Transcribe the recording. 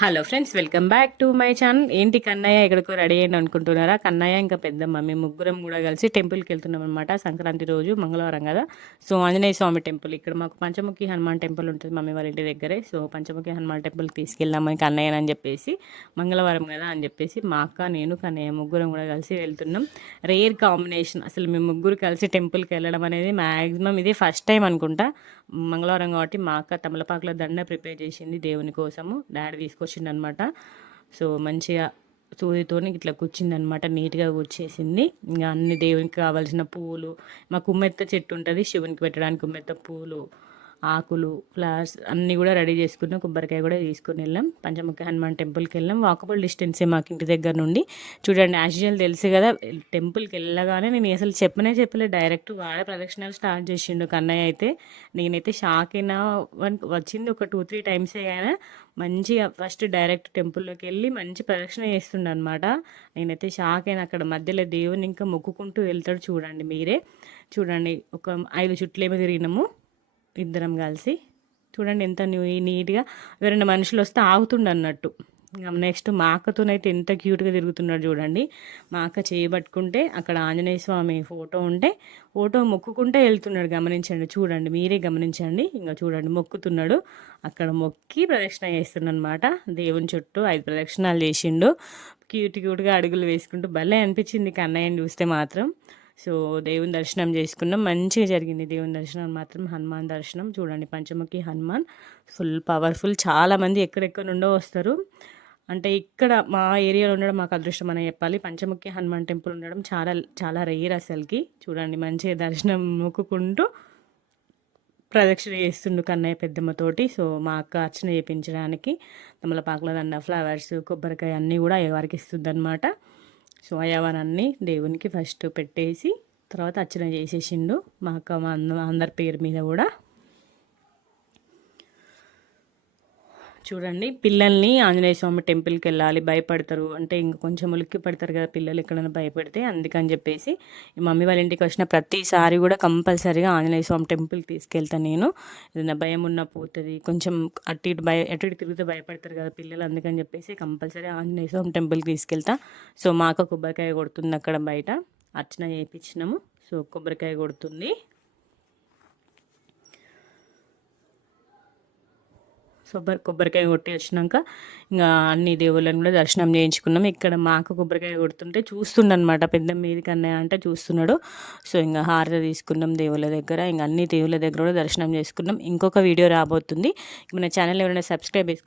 Hello friends, welcome back to my channel. ఏంటి కన్నయ్య ఎక్కడికో ready అయ్యండి అనుకుంటున్నారా? కన్నయ్య ఇంకా పెద్దమ్మ మేము ముగ్గురం కూడా కలిసి టెంపుల్కి వెళ్తున్నాం అనమాట. సంక్రాంతి రోజు మంగళవారం కదా. సో ఆంజనేయ స్వామి టెంపుల్ ఇక్కడ మాకు పంచముఖి హనుమాన్ టెంపుల్ ఉంటుంది మమ్మీ వాళ్ళ ఇంటి దగ్గరే. సో పంచముఖి హనుమాన్ టెంపుల్కి తీసుకెళ్దామని కన్నయ్య అని చెప్పేసి, మంగళవారం కదా అని చెప్పేసి మా అక్క నేను కన్నయ్య ముగ్గురం కూడా కలిసి వెళ్తున్నాం. రేర్ కాంబినేషన్ అసలు. మేము ముగ్గురు కలిసి టెంపుల్కి వెళ్ళడం అనేది మ్యాక్సిమం ఇది ఫస్ట్ టైం అనుకుంటా. మంగళవారం కాబట్టి మా అక్క తమలపాకుల దండ ప్రిపేర్ చేసింది దేవుని కోసము. డాడీ తీసుకొచ్చిండు అనమాట. సో మంచిగా సూదితోని ఇట్లా కూర్చిందనమాట, నీట్గా కూర్చేసింది. ఇంకా అన్ని దేవునికి కావాల్సిన పువ్వులు, మా కుమ్మెత్త చెట్టు ఉంటుంది శివునికి పెట్టడానికి, కుమ్మెత్త పూలు, ఆకులు, ఫ్లవర్స్ అన్నీ కూడా రెడీ చేసుకున్నాం. కొబ్బరికాయ కూడా తీసుకుని వెళ్ళాం. పంచముఖి హనుమాన్ టెంపుల్కి వెళ్ళాం. వాకబుల్ డిస్టెన్సే మాకు ఇంటి దగ్గర నుండి. చూడండి, యాజ్ యూజువల్ తెలుసు కదా, టెంపుల్కి వెళ్ళగానే నేను అసలు చెప్పలే, డైరెక్ట్ వాడే ప్రదక్షిణాలు స్టార్ట్ చేసిండు కన్నయ్య అయితే. నేనైతే షాక్ అయినా. వచ్చింది ఒక 2-3 టైమ్సే కానీ మంచిగా ఫస్ట్ డైరెక్ట్ టెంపుల్లోకి వెళ్ళి మంచి ప్రదక్షిణ చేస్తుండ అనమాట. నేనైతే షాక్ అయినా. అక్కడ మధ్యలో దేవుని ఇంకా మొక్కుకుంటూ వెళ్తాడు. చూడండి మీరే, చూడండి ఒక 5 చుట్లు ఏమో తిరిగినాము ఇద్దరం కలిసి. చూడండి ఎంత నీట్గా. ఎవరైనా మనుషులు వస్తే ఆగుతుండ అన్నట్టు. నెక్స్ట్ మా అక్కతోనైతే ఎంత క్యూట్గా తిరుగుతున్నాడు చూడండి. మా అక్క చేయబట్టుకుంటే అక్కడ ఆంజనేయ స్వామి ఫోటో ఉంటే ఫోటో మొక్కుకుంటే వెళ్తున్నాడు. గమనించండి, చూడండి మీరే గమనించండి. ఇంకా చూడండి మొక్కుతున్నాడు. అక్కడ మొక్కి ప్రదక్షిణ చేస్తున్నాడు అనమాట. దేవుని చుట్టూ 5 ప్రదక్షిణాలు చేసిండు. క్యూట్గా అడుగులు వేసుకుంటూ భలే అనిపించింది కన్నయ్యని చూస్తే మాత్రం. సో దేవుని దర్శనం చేసుకున్నాం, మంచిగా జరిగింది దేవుని దర్శనం మాత్రం. హనుమాన్ దర్శనం చూడండి, పంచముఖి హనుమాన్ ఫుల్ పవర్ఫుల్. చాలామంది ఎక్కడెక్కడ నుండో వస్తారు. అంటే ఇక్కడ మా ఏరియాలో ఉండడం మాకు అదృష్టం అని చెప్పాలి. పంచముఖి హనుమాన్ టెంపుల్ ఉండడం చాలా చాలా రేర్ అసలుకి. చూడండి మంచిగా దర్శనం మొక్కుకుంటూ ప్రదక్షిణ చేస్తుండు కన్నయ్య పెద్దమ్మతోటి. సో మా అక్క అర్చన చేయించడానికి తమలపాకుల దండ, ఫ్లవర్స్, కొబ్బరికాయ అన్నీ కూడా ఎవరికి ఇస్తుంది అనమాట. సో అయ్యవారన్నీ దేవునికి ఫస్ట్ పెట్టేసి తర్వాత అర్చన చేసేసిండు మా అక్క. మా అందరి పేరు మీద కూడా. చూడండి, పిల్లల్ని ఆంజనేయ స్వామి టెంపుల్కి వెళ్ళాలి భయపడతారు అంటే, ఇంక కొంచెం ఉలిక్కి పడతారు కదా పిల్లలు ఎక్కడైనా భయపడితే. అందుకని చెప్పేసి మమ్మీ వాళ్ళ ఇంటికి వచ్చిన ప్రతిసారి కూడా కంపల్సరీగా ఆంజనేయ స్వామి టెంపుల్కి తీసుకెళ్తాను నేను. ఏదైనా భయం ఉన్నా పోతుంది. కొంచెం అటు ఇటు తిరిగితే భయపడతారు కదా పిల్లలు. అందుకని చెప్పేసి కంపల్సరీ ఆంజనేయ స్వామి టెంపుల్కి తీసుకెళ్తా. సో మా అక్క కొబ్బరికాయ కొడుతుంది అక్కడ బయట. అర్చన చేయించినాము. సో కొబ్బరికాయ కొడుతుంది. కొబ్బరికాయ కొట్టి వచ్చినాక ఇంకా అన్ని దేవుళ్ళని కూడా దర్శనం చేయించుకున్నాం. ఇక్కడ మాకు కొబ్బరికాయ కొడుతుంటే చూస్తుండనమాట. పెద్ద మీది కన్నయ్య అంటే చూస్తున్నాడు. సో ఇంకా హారతి తీసుకున్నాం దేవుళ్ళ దగ్గర. ఇంకా అన్ని దేవుళ్ళ దగ్గర కూడా దర్శనం చేసుకున్నాం. ఇంకొక వీడియో రాబోతుంది. మన ఛానల్ ఎవరైనా సబ్స్క్రైబ్